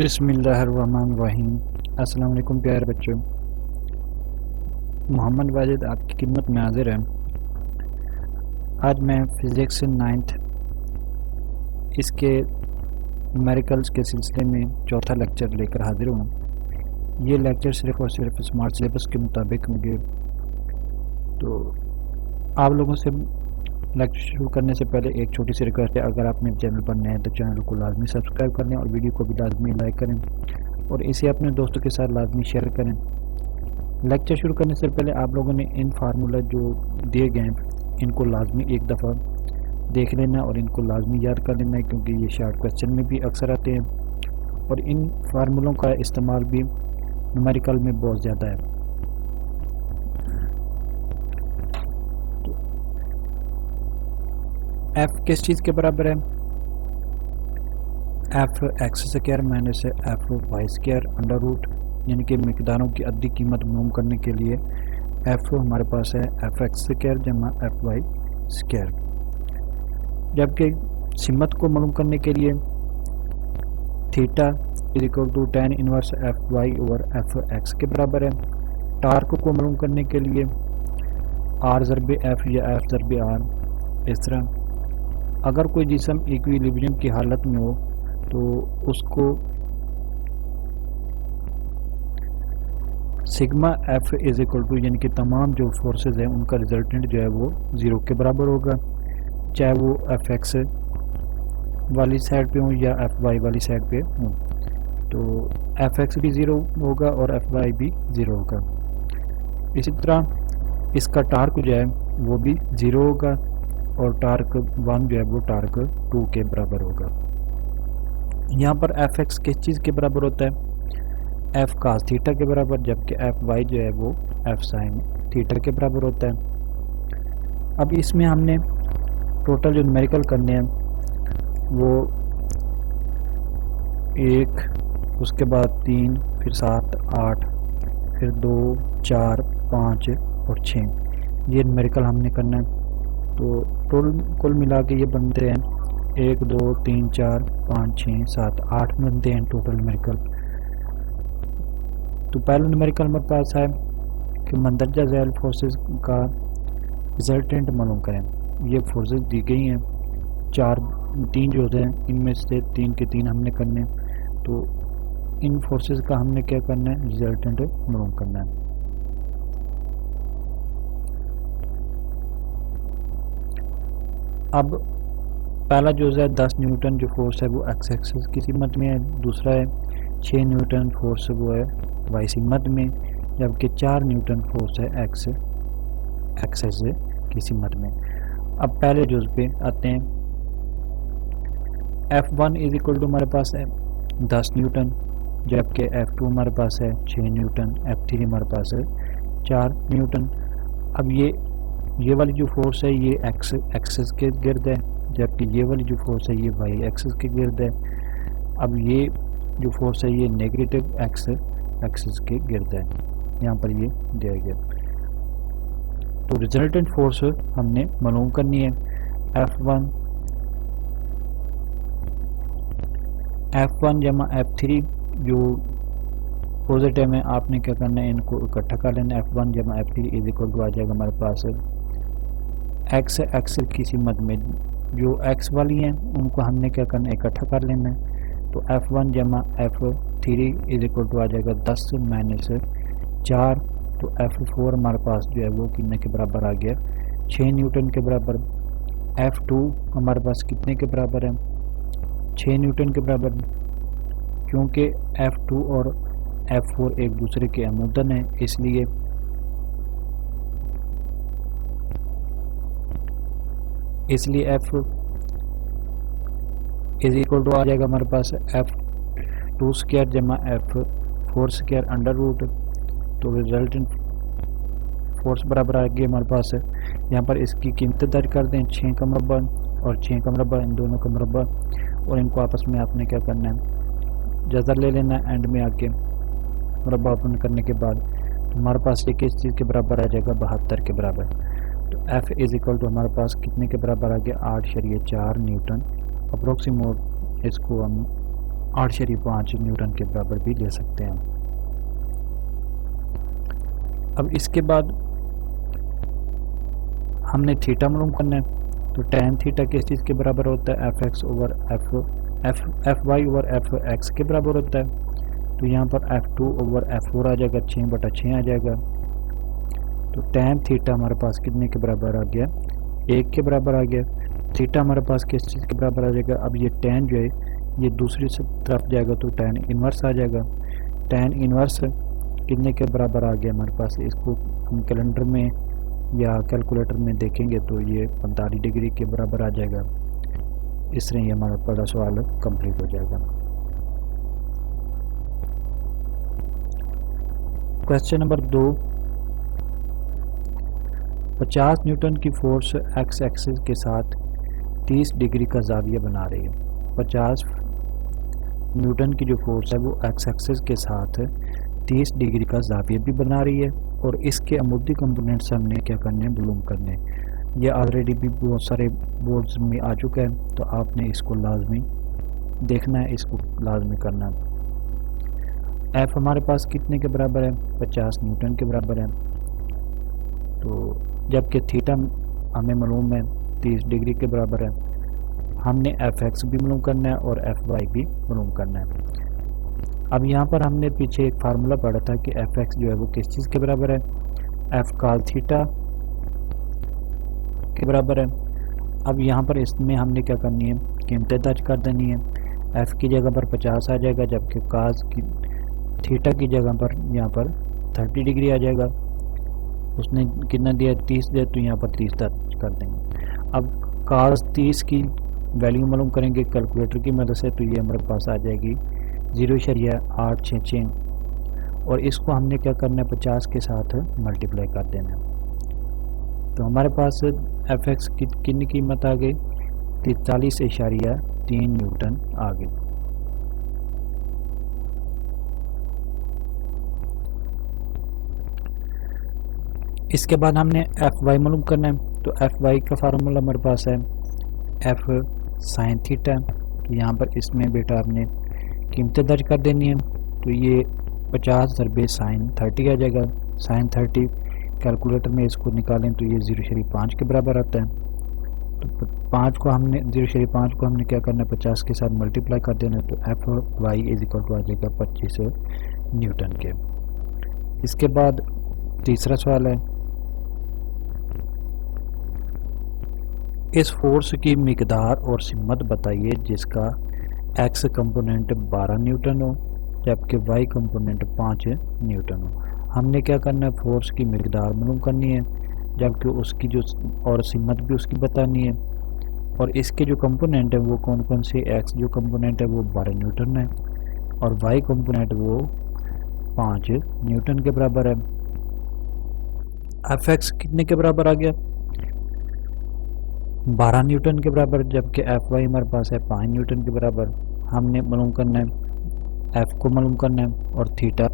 बिस्मिल्लाहिर्रहमानिर्रहीम। अस्सलाम वालेकुम प्यारे बच्चों। मोहम्मद वाजिद आपकी खिदमत में हाजिर है। आज मैं फ़िज़िक्स 9th इसके न्यूमेरिकल्स के सिलसिले में चौथा लेक्चर लेकर हाजिर हूँ। ये लेक्चर सिर्फ़ और सिर्फ स्मार्ट सिलेबस के मुताबिक होंगे। तो आप लोगों से लेक्चर शुरू करने से पहले एक छोटी सी रिक्वेस्ट है, अगर आप मेरे चैनल पर नए हैं तो चैनल को लाजमी सब्सक्राइब कर लें और वीडियो को भी लाजमी लाइक करें और इसे अपने दोस्तों के साथ लाजमी शेयर करें। लेक्चर शुरू करने से पहले आप लोगों ने इन फार्मूला जो दिए गए हैं इनको लाजमी एक दफ़ा देख लेना और इनको लाजमी याद कर लेना है, क्योंकि ये शार्ट क्वेश्चन में भी अक्सर आते हैं और इन फार्मूलों का इस्तेमाल भी न्यूमेरिकल में बहुत ज़्यादा है। तो एफ़ किस चीज़ के बराबर है? F X square minus F Y square under root, यानी कि मिकदारों की अद्दी कीमत मालूम करने के लिए एफ़ हमारे पास है एफ़ एक्स स्क्वायर जमा एफ़ वाई स्क्वायर, जबकि सिमत को मालूम करने के लिए theta is equal to tan inverse F Y over F X के बराबर है। टार्क को मालूम करने के लिए आर ज़रबे एफ़ या एफ़ ज़रबे आर। इस तरह अगर कोई जिस्म इक्विलिब्रियम की हालत में हो तो उसको sigma F is equal to, यानी कि तमाम जो फोर्सेस हैं उनका रिजल्टेंट जो है वो ज़ीरो के बराबर होगा, चाहे वो एफ एक्स वाली साइड पे हो या एफ वाई वाली साइड पे हो। तो एफ एक्स भी ज़ीरो होगा और एफ वाई भी ज़ीरो होगा। इसी तरह इसका टार्क जो है वो भी ज़ीरो होगा और टार्क 1 जो है वो टार्क 2 के बराबर होगा। यहाँ पर एफ एक्स किस चीज़ के बराबर होता है? एफ कास थीटा के बराबर, जबकि एफ वाई जो है वो एफ साइन थीटा के बराबर होता है। अब इसमें हमने टोटल जो न्यूमेरिकल करने हैं वो 1, उसके बाद 3, फिर 7, 8, फिर 2, 4, 5 और 6 ये न्यूमेरिकल हमने करना है। तो टोटल कुल मिला के ये बनते हैं 1, 2, 3, 4, 5, 6, 7, 8 बनते हैं टोटल न्यूमेरिकल। तो पहला न्यूमेरिकल हमारे पास है कि मंदरजा झैल फोर्सेस का रिजल्टेंट मालूम करें। ये फोर्सेस दी गई हैं 3 जो हैं इनमें से 3 के 3 हमने करने। तो इन फोर्सेस का हमने क्या करना है? रिजल्टेंट मालूम करना है। अब पहला जो है 10 न्यूटन जो फोर्स है वो एक्स एक्सिस की सीमत में है, दूसरा है 6 न्यूटन फोर्स वो है वाई सीमत में, जबकि 4 न्यूटन फोर्स है एक्स एक्सिस की सीमत में। अब पहले जुज पे आते हैं। F1 इज इक्वल टू हमारे पास है 10 न्यूटन, जबकि F2 हमारे पास है 6 न्यूटन, F3 हमारे पास है 4 न्यूटन। अब ये वाली जो फोर्स है ये एक्स एक्सिस के गिर्द है, जबकि ये वाली जो फोर्स है ये वाई एक्सिस के गिर्द है। अब ये जो फोर्स है ये नेगेटिव एक्स एक्सिस के गिर्द है, यहाँ पर ये दिया गया। तो रिजल्टेंट फोर्स हमने मालूम करनी है। F1 जमा F3 जो पॉजिटिव है आपने क्या करना है? इनको इकट्ठा कर लेना। F1 जमा F3 इज इक्वल टू आ जाएगा हमारे पास एक्स एक्सिस की सीमत में जो एक्स वाली हैं उनको हमने क्या करना है? इकट्ठा कर लेना है। तो F1 जमा F3 इज इक्वल टू आ जाएगा 10 माइनस 4। तो F4 हमारे पास जो है वो कितने के बराबर आ गया? 6 न्यूटन के बराबर। F2 हमारे पास कितने के बराबर है? 6 न्यूटन के बराबर, क्योंकि F2 और F4 एक दूसरे के अमुदन हैं, इसलिए F इज इक्वल टू आ जाएगा हमारे पास F2 स्क्वायर जमा F4 स्क्वायर अंडर रूट। तो रिजल्टेंट फोर्स बराबर आ गया हमारे पास है। यहाँ पर इसकी कीमत दर्ज कर दें, 6 का मरबा और 6 का मरबा, इन दोनों का मरबा, और इनको आपस में आपने क्या करना है? जज़र ले लेना है। एंड में आके मुरबा ओपन करने के बाद हमारे पास ये किस चीज़ के बराबर आ जाएगा? 72 के बराबर। तो F इज इक्वल टू हमारे पास कितने के बराबर आ गया? 8.4 न्यूटन अप्रोक्सीमेट। इसको हम 8.5 न्यूटन के बराबर भी ले सकते हैं। अब इसके बाद हमने थीटा मालूम करना है, तो tan थीटा किस चीज़ के बराबर होता है, F X over F Y over F X के बराबर होता है। तो यहाँ पर f2 ओवर f4 आ जाएगा, 6/6 आ जाएगा। तो tan थीटा हमारे पास कितने के बराबर आ गया, 1 के बराबर आ गया। थीटा हमारे पास किस चीज़ के बराबर आ जाएगा, अब ये tan जो है ये दूसरी तरफ जाएगा तो tan इन्वर्स आ जाएगा। tan इन्वर्स कितने के बराबर आ गया हमारे पास, इसको हम कैलेंडर में या कैलकुलेटर में देखेंगे तो ये 45 डिग्री के बराबर आ जाएगा। इस तरह ये हमारा पहला सवाल कंप्लीट हो जाएगा। क्वेश्चन नंबर 2, 50 न्यूटन की फोर्स एक्स एक्सिस के साथ 30 डिग्री का जाविया बना रही है। 50 न्यूटन की जो फोर्स है वो एक्स एक्सिस के साथ 30 डिग्री का जाविया भी बना रही है, और इसके अमूदी कंपोनेंट्स हमने क्या करने हैं, मालूम करने। ये ऑलरेडी भी बहुत सारे बोर्ड्स में आ चुका है, तो आपने इसको लाजमी देखना है, इसको लाजमी करना है। एफ हमारे पास कितने के बराबर है, 50 न्यूटन के बराबर है। तो जबकि थीटा हमें मालूम है 30 डिग्री के बराबर है, हमने एफ एक्स भी मालूम करना है और एफ वाई भी मालूम करना है। अब यहाँ पर हमने पीछे एक फार्मूला पढ़ा था कि एफ एक्स जो है वो किस चीज़ के बराबर है, एफ कॉस थीटा के बराबर है। अब यहाँ पर इसमें हमने क्या करनी है, कीमतें दर्ज कर देनी है। एफ की जगह पर 50 आ जाएगा, जबकि कॉस की थीटा की जगह पर यहाँ पर 30 डिग्री आ जाएगा। उसने कितना दिया, 30 दिया, तो यहाँ पर 30 दर्ज कर देंगे। अब कॉस 30 की वैल्यू मालूम करेंगे कैलकुलेटर की मदद से, तो ये हमारे पास आ जाएगी 0.866, और इसको हमने क्या करना है, 50 के साथ मल्टीप्लाई कर देना है। तो हमारे पास एफ एक्स की कितनी कीमत आ गई, 43.3 न्यूटन आ गई। इसके बाद हमने एफ वाई मालूम करना है, तो एफ वाई का फार्मूला हमारे पास है एफ साइन थीटा। तो यहाँ पर इसमें बेटा आपने कीमतें दर्ज कर देनी है। तो ये 50 × साइन 30 आ जाएगा। साइन 30 कैलकुलेटर में इसको निकालें तो ये 0.5 के बराबर आता है। तो 5 को हमने 0.5 को हमने क्या करना है, 50 के साथ मल्टीप्लाई कर देना है, तो F Y is equal to आ जाएगा 25 न्यूटन के। इसके बाद तीसरा सवाल है, इस फोर्स की मिकदार और सिमत बताइए जिसका एक्स कंपोनेंट 12 न्यूटन हो जबकि वाई कंपोनेंट 5 न्यूटन हो। हमने क्या करना है, फोर्स की मिकदार मालूम करनी है, जबकि उसकी जो और सिमत भी उसकी बतानी है, और इसके जो कंपोनेंट है वो कौन कौन से, एक्स जो कंपोनेंट है वो 12 न्यूटन है और वाई कंपोनेंट वो 5 न्यूटन के बराबर है। एफ एक्स कितने के बराबर आ गया, 12 न्यूटन के बराबर, जबकि एफ वाई हमारे पास है 5 न्यूटन के बराबर। हमने मालूम करना है, एफ को मालूम करना है और थीटा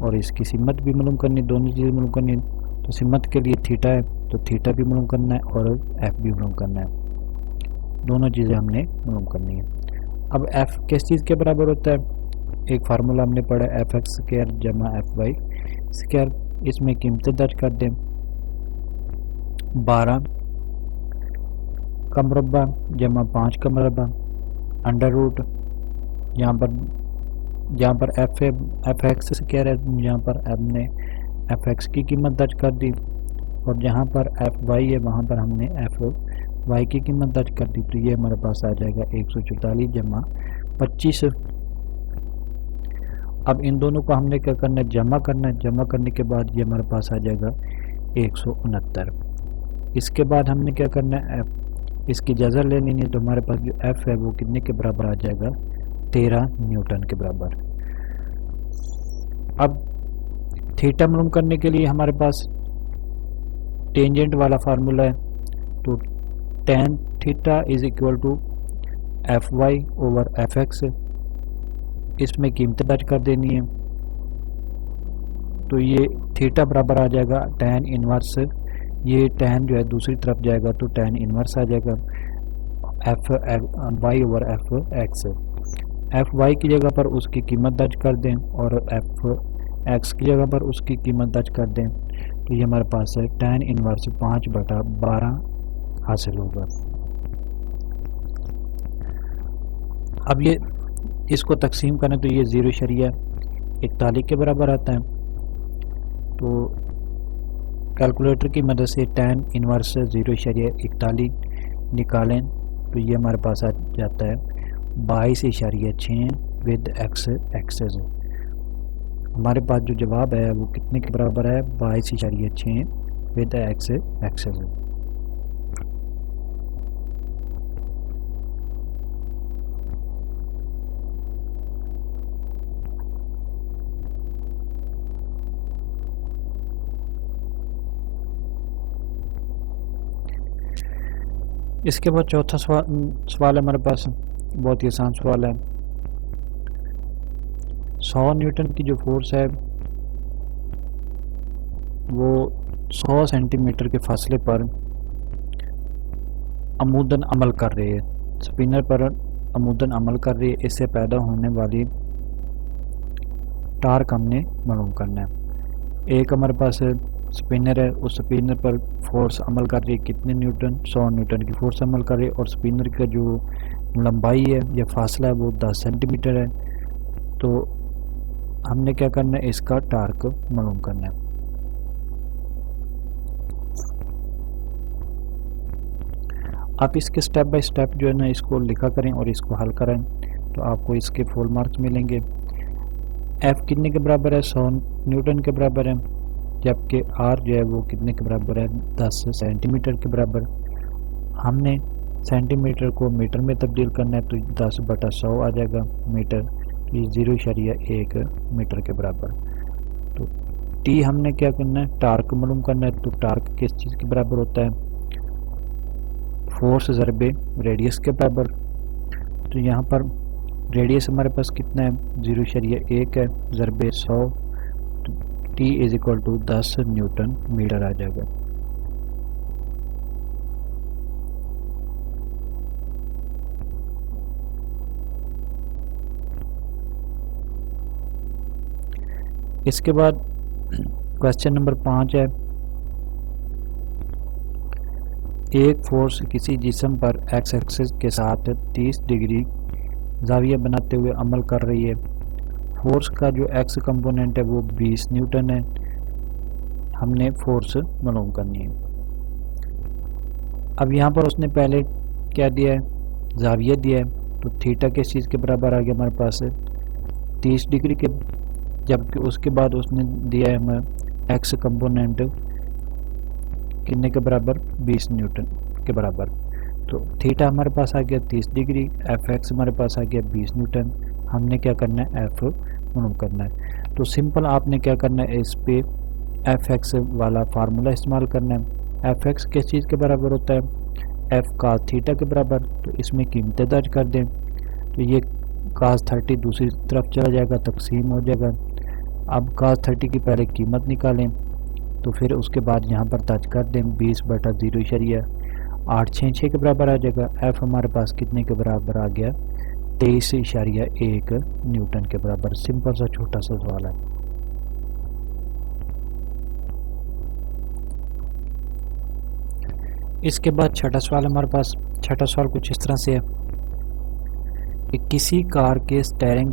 और इसकी सिमत भी मालूम करनी, दोनों चीज़ें मालूम करनी है। तो सिमत के लिए थीटा है तो थीटा भी मालूम करना है और एफ भी मालूम करना है, दोनों चीज़ें हमने मालूम करनी है। अब एफ किस चीज़ के बराबर होता है, एक फार्मूला हमने पढ़ा एफ एक्स स्क्वायर जमा एफ वाई स्क्वायर। इसमें कीमतें दर्ज कर दें, 12 का मुरब्बा जमा 5 का मुरब्बा अंडर रूट, यहाँ पर एफ एक्स स्क्वायर है, यहाँ पर हमने एफ एक्स की कीमत दर्ज कर दी, और जहाँ पर एफ वाई है वहाँ पर हमने एफ वाई की कीमत दर्ज कर दी। तो ये हमारे पास आ जाएगा 144 जमा 25। अब इन दोनों को हमने क्या करना है, जमा करना है। जमा करने के बाद ये हमारे पास आ जाएगा 169। इसके बाद हमने क्या करना है, इसकी जज़र ले लेनी है, तो हमारे पास जो एफ है वो कितने के बराबर आ जाएगा, 13 न्यूटन के बराबर। अब थीटा मालूम करने के लिए हमारे पास टेंजेंट वाला फार्मूला है, तो tan theta is equal to F Y over F X. इसमें कीमतें दर्ज कर देनी है, तो ये थीटा बराबर आ जाएगा tan इनवर्स, ये tan जो है दूसरी तरफ जाएगा तो tan इनवर्स आ जाएगा F Y over F X. F Y की जगह पर उसकी कीमत दर्ज कर दें और एफ एक्स की जगह पर उसकी कीमत दर्ज कर दें, तो ये हमारे पास है tan इनवर्स 5/12 हासिल होगा। अब ये इसको तकसीम करें तो ये 0.41 के बराबर आता है। तो कैलकुलेटर की मदद से tan इनवर्स 0.41 निकालें तो ये हमारे पास आ जाता है 22.6 विद एक्स एक्सेस। हमारे पास जो जवाब है वो कितने के बराबर है? 22.6 विद एक्स एक्सेस। इसके बाद चौथा सवाल है हमारे पास, बहुत ही आसान सवाल है। 100 न्यूटन की जो फोर्स है वो 100 सेंटीमीटर के फासले पर अमूदन अमल कर रही है, स्पिनर पर अमूदन अमल कर रही है। इससे पैदा होने वाली टार्क हमने मालूम करना है। एक हमारे पास स्पिनर है, उस स्पिनर पर फोर्स अमल कर रही है कितने न्यूटन? 100 न्यूटन की फोर्स अमल कर रही है और स्पिनर का जो लंबाई है या फासला है वो 10 सेंटीमीटर है। तो हमने क्या करना है? इसका टार्क मालूम करना है। आप इसके स्टेप बाय स्टेप जो है ना इसको लिखा करें और इसको हल करें तो आपको इसके फुल मार्क्स मिलेंगे। एफ कितने के बराबर है? 100 न्यूटन के बराबर है, जबकि आर जो है वो कितने के बराबर है? 10 सेंटीमीटर के बराबर। हमने सेंटीमीटर को मीटर में तब्दील करना है तो 10/100 आ जाएगा मीटर, तो ये 0.1 मीटर के बराबर। तो टी हमने क्या करना है? टार्क मालूम करना है। तो टार्क किस चीज़ के बराबर होता है? फोर्स ज़रबे रेडियस के बराबर। तो यहाँ पर रेडियस हमारे पास कितना है? 0.1 है, ज़रबे 100, तो T is equal to 10 newton metre आ जाएगा। इसके बाद क्वेश्चन नंबर 5 है। एक फोर्स किसी जिस्म पर एक्स एक्सिस के साथ 30 डिग्री जाविया बनाते हुए अमल कर रही है। फोर्स का जो एक्स कंपोनेंट है वो 20 न्यूटन है। हमने फोर्स मालूम करनी है। अब यहाँ पर उसने पहले क्या दिया है? जाविया दिया है, तो थीटा किस चीज़ के बराबर आ गया हमारे पास? 30 डिग्री के, जबकि उसके बाद उसने दिया है हमें एक्स कंपोनेंट कितने के बराबर? 20 न्यूटन के बराबर। तो थीटा हमारे पास आ गया 30 डिग्री, एफ एक्स हमारे पास आ गया 20 न्यूटन। हमने क्या करना है? एफ मालूम करना है। तो सिंपल आपने क्या करना है? इस पे एफ एक्स वाला फार्मूला इस्तेमाल करना है। एफ एक्स किस चीज़ के बराबर होता है? एफ कास थीटा के बराबर। तो इसमें कीमतें दर्ज कर दें तो ये कास 30 दूसरी तरफ चला जाएगा, तकसीम हो जाएगा। अब कास 30 की पहले कीमत निकालें तो फिर उसके बाद यहाँ पर दर्ज कर दें 20/0.866 के बराबर आ जाएगा। एफ हमारे पास कितने के बराबर आ गया? 23.1 न्यूटन के बराबर। सिंपल सा छोटा सा सवाल है। इसके बाद छठा सवाल हमारे पास। छठा सवाल कुछ इस तरह से है कि किसी कार के स्टीयरिंग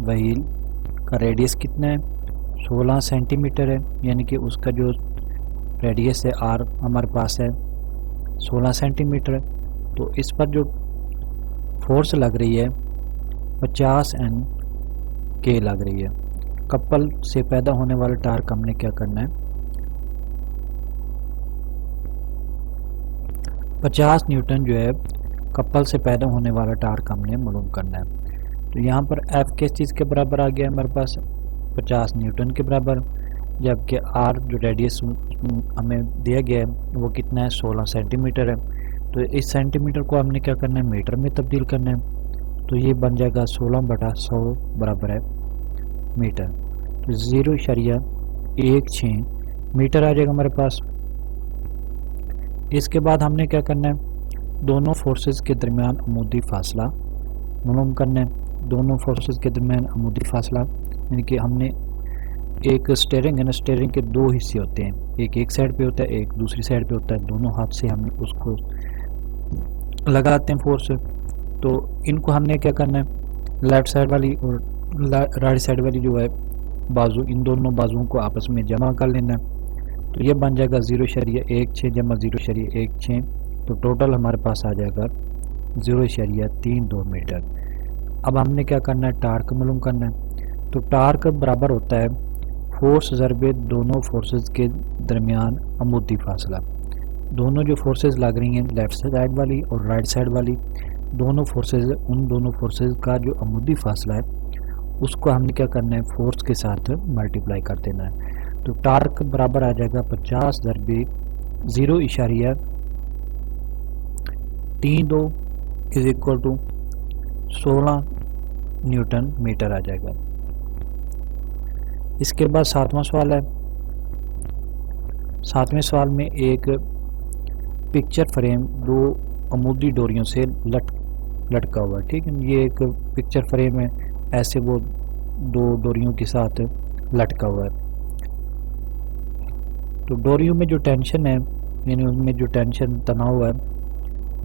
व्हील का रेडियस कितना है? 16 सेंटीमीटर है, यानी कि उसका जो रेडियस है आर हमारे पास है 16 सेंटीमीटर है। तो इस पर जो फोर्स लग रही है 50 N के लग रही है। कपल से पैदा होने वाला टार्क हमने क्या करना है? 50 न्यूटन जो है कपल से पैदा होने वाला टार्क हमने मालूम करना है। तो यहाँ पर एफ किस चीज़ के बराबर आ गया हमारे पास? 50 न्यूटन के बराबर, जबकि आर जो रेडियस हमें दिया गया है वो कितना है? 16 सेंटीमीटर है। तो इस सेंटीमीटर को हमने क्या करना है? मीटर में तब्दील करना है। तो ये बन जाएगा 16/100 बराबर है मीटर। तो 0.16 मीटर आ जाएगा हमारे पास। इसके बाद हमने क्या करना है? दोनों फोर्सेस के दरमियान अमूदी फासला मालूम करना है। दोनों फोर्सेस के दरमियान अमूदी फासला यानी कि हमने एक स्टेयरिंग है ना, स्टेयरिंग के दो हिस्से होते हैं, एक साइड पे होता है, एक दूसरी साइड पे होता है। दोनों हाथ से हम उसको लगाते हैं फोर्स। तो इनको हमने क्या करना है, लेफ़्ट साइड वाली और राइट साइड वाली जो है बाजू, इन दोनों बाजुओं को आपस में जमा कर लेना है। तो ये बन जाएगा 0.16 जमा 0.16। तो टोटल हमारे पास आ जाएगा 0.32 मीटर। अब हमने क्या करना है, टार्क मालूम करना है। तो टार्क बराबर होता है फोर्स ज़रबे दोनों फोर्सेस के दरमियान अमूदी फासला। दोनों जो फोर्सेस लग रही हैं लेफ़्ट साइड वाली और राइट साइड वाली, दोनों फोर्सेस, उन दोनों फोर्सेस का जो अमूदी फासला है उसको हमने क्या करना है, फोर्स के साथ मल्टीप्लाई कर देना है। तो टार्क बराबर आ जाएगा 50 ज़रबे 0.32 is equal to 16 newton metre आ जाएगा। इसके बाद सातवां सवाल है। सातवें सवाल में एक पिक्चर फ्रेम दो अमूदी डोरियों से लटका हुआ है। ठीक है, ये एक पिक्चर फ्रेम है, ऐसे वो दो डोरियों के साथ लटका हुआ है। तो डोरियों में जो टेंशन है, यानी उनमें जो टेंशन तनाव है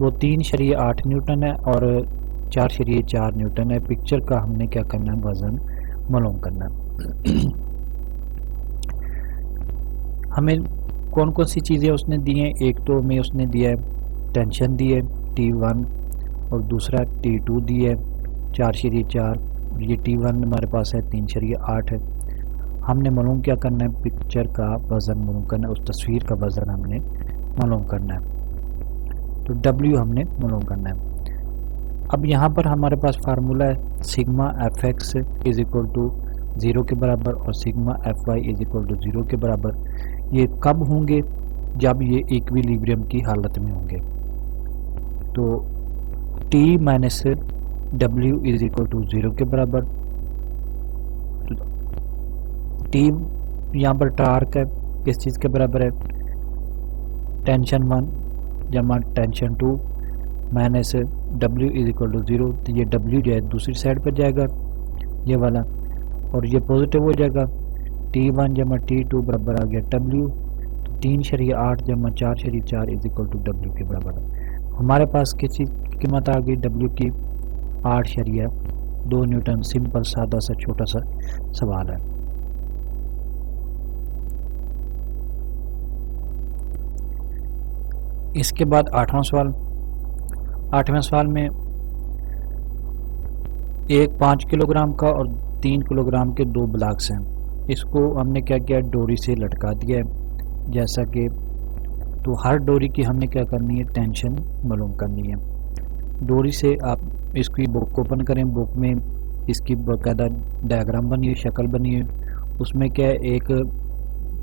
वो 3.8 न्यूटन है और 4.4 न्यूटन है। पिक्चर का हमने क्या करना है, वज़न मालूम करना है। हमें कौन कौन सी चीज़ें उसने दी हैं, एक तो में उसने दिया है टेंशन दी है T1 और दूसरा T2 दी है 4.4 और ये T1 हमारे पास है 3.8 है। हमने मालूम क्या करना है, पिक्चर का वज़न मालूम करना है, उस तस्वीर का वज़न हमने मालूम करना है। तो W हमने मालूम करना है। अब यहाँ पर हमारे पास फार्मूला है sigma fx is equal to 0 के बराबर और sigma fy is equal to 0 के बराबर। ये कब होंगे, जब ये इक्विलिब्रियम की हालत में होंगे। तो T minus W is equal to 0 के बराबर। T यहाँ पर टार्क है, किस चीज़ के बराबर है, टेंशन 1 जमा tension 2 minus W is equal to 0। तो ये W जो है दूसरी साइड पर जाएगा ये वाला, और ये पॉजिटिव हो जाएगा। T1 जमा T2 बराबर आ गया W। तो 3.8 जमा 4.4 इज इक्वल टू W के बराबर है। हमारे पास किस चीज़ की कीमत आ गई, W की 8.2 न्यूटन। सिंपल सादा सा छोटा सा सवाल है। इसके बाद आठवां सवाल। आठवें सवाल में एक 5 किलोग्राम का और 3 किलोग्राम के दो ब्लॉक्स हैं। इसको हमने क्या किया, डोरी से लटका दिया है जैसा कि। तो हर डोरी की हमने क्या करनी है, टेंशन मालूम करनी है। डोरी से आप इसकी बुक ओपन करें, बुक में इसकी बाकायदा डायग्राम बनी है, शक्ल बनी है। उसमें क्या है, एक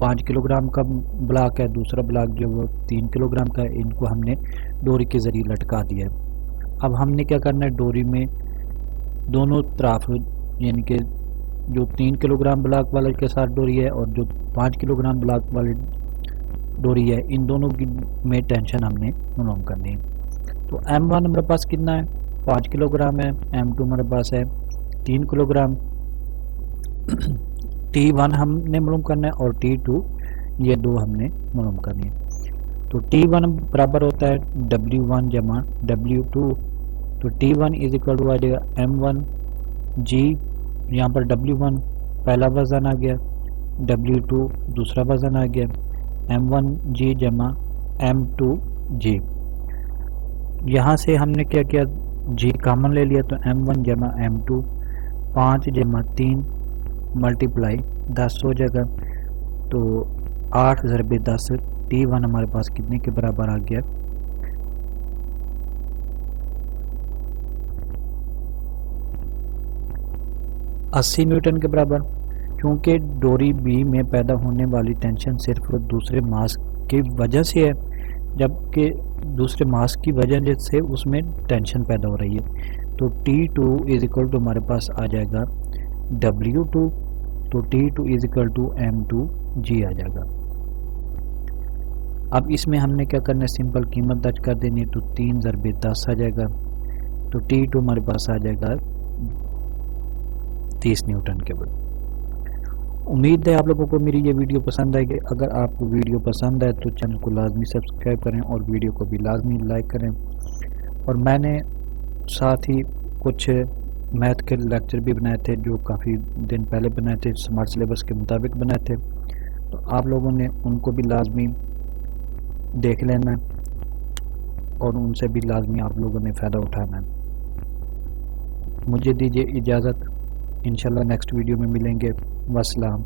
5 किलोग्राम का ब्लॉक है, दूसरा ब्लॉक जो वो 3 किलोग्राम का है। इनको हमने डोरी के ज़रिए लटका दिया है। अब हमने क्या करना है, डोरी में दोनों तरफ, यानी कि जो 3 किलोग्राम ब्लॉक वाले के साथ डोरी है और जो 5 किलोग्राम ब्लॉक वाली डोरी है, इन दोनों की में टेंशन हमने मालूम करनी है। तो M1 हमारे पास कितना है, 5 किलोग्राम है। M2 हमारे पास है 3 किलोग्राम। T1 हमने मालूम करना है और T2, ये दो हमने मालूम करनी है। तो T1 बराबर होता है W1 जमा W2। तो T1 इज इक्वल टू आ जाएगा M1 G, यहाँ पर W1 पहला वज़न आ गया, W2 दूसरा वज़न आ गया, M1 G जमा M2 G। यहाँ से हमने क्या किया, G कॉमन ले लिया, तो M1 जमा M2 5 जमा 3 मल्टीप्लाई 10 हो जाएगा। तो 8 ज़रबे 10 T1 हमारे पास कितने के बराबर आ गया, 80 न्यूटन के बराबर। क्योंकि डोरी बी में पैदा होने वाली टेंशन सिर्फ दूसरे मास की वजह से है, जबकि दूसरे मास की वजह से उसमें टेंशन पैदा हो रही है। तो T2 इज इक्वल टू हमारे पास आ जाएगा W2। तो T2 is equal to M2 G आ जाएगा। अब इसमें हमने क्या करना है, सिंपल कीमत दर्ज कर देनी है, तो 3 ज़रबे 10 आ जाएगा, तो T2 हमारे पास आ जाएगा 30 न्यूटन के बल। उम्मीद है आप लोगों को मेरी ये वीडियो पसंद आएगी। अगर आपको वीडियो पसंद आए तो चैनल को लाजमी सब्सक्राइब करें और वीडियो को भी लाजमी लाइक करें। और मैंने साथ ही कुछ मैथ के लेक्चर भी बनाए थे जो काफ़ी दिन पहले बनाए थे, स्मार्ट सिलेबस के मुताबिक बनाए थे, तो आप लोगों ने उनको भी लाजमी देख लेना है और उनसे भी लाजमी आप लोगों ने फ़ायदा उठाना है। मुझे दीजिए इजाज़त, इंशाल्लाह नेक्स्ट वीडियो में मिलेंगे। वस्सलाम।